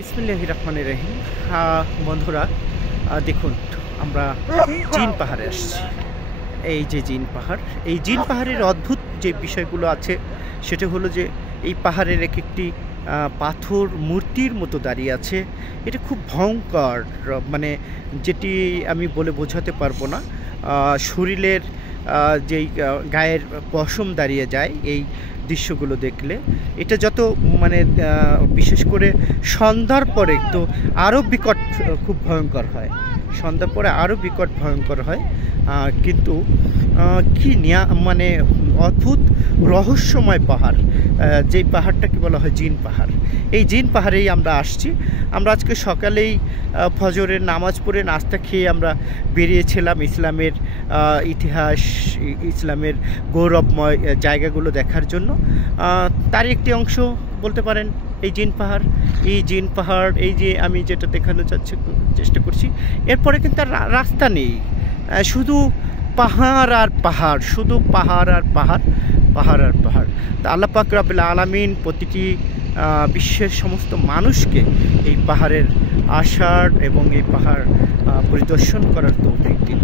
বিসমিল্লাহির রহমানির রহিম। বন্ধুরা, দেখুন, আমরা জিন পাহাড়ে আসছি। এই যে জিন পাহাড়, এই জিন পাহাড়ের অদ্ভুত যে বিষয়গুলো আছে সেটা হলো যে এই পাহাড়ের এক একটি পাথর মূর্তির মতো দাঁড়িয়ে আছে। এটা খুব ভয়ঙ্কর, মানে যেটি আমি বলে বোঝাতে পারবো না। শরীরের যেই গায়ের পশম দাঁড়িয়ে যায় এই দৃশ্যগুলো দেখলে। এটা যত মানে বিশেষ করে সন্ধ্যার পরে তো আরও বিকট, খুব ভয়ঙ্কর হয়। সন্ধ্যার পরে আরও বিকট ভয়ঙ্কর হয়। কিন্তু কি মানে অদ্ভুত রহস্যময় পাহাড়, যেই পাহাড়টাকে বলা হয় জিন পাহাড়। এই জিন পাহাড়েই আমরা আসছি। আমরা আজকে সকালেই ফজরের নামাজ পড়ে নাস্তা খেয়ে আমরা বেরিয়েছিলাম ইসলামের ইতিহাস, ইসলামের গৌরবময় জায়গাগুলো দেখার জন্য। তারই একটি অংশ বলতে পারেন এই জিন পাহাড়। এই জিন পাহাড়, এই যে আমি যেটা দেখানোর চেষ্টা করছি, এরপরে কিন্তু আর রাস্তা নেই, শুধু পাহাড় আর পাহাড়, শুধু পাহাড় আর পাহাড়, পাহাড় আর পাহাড়। তা আল্লাহ পাক রব্বুল আলামিন প্রতিটি বিশ্বের সমস্ত মানুষকে এই পাহাড়ের আসার এবং এই পাহাড় পরিদর্শন করার তৌফিক দিন।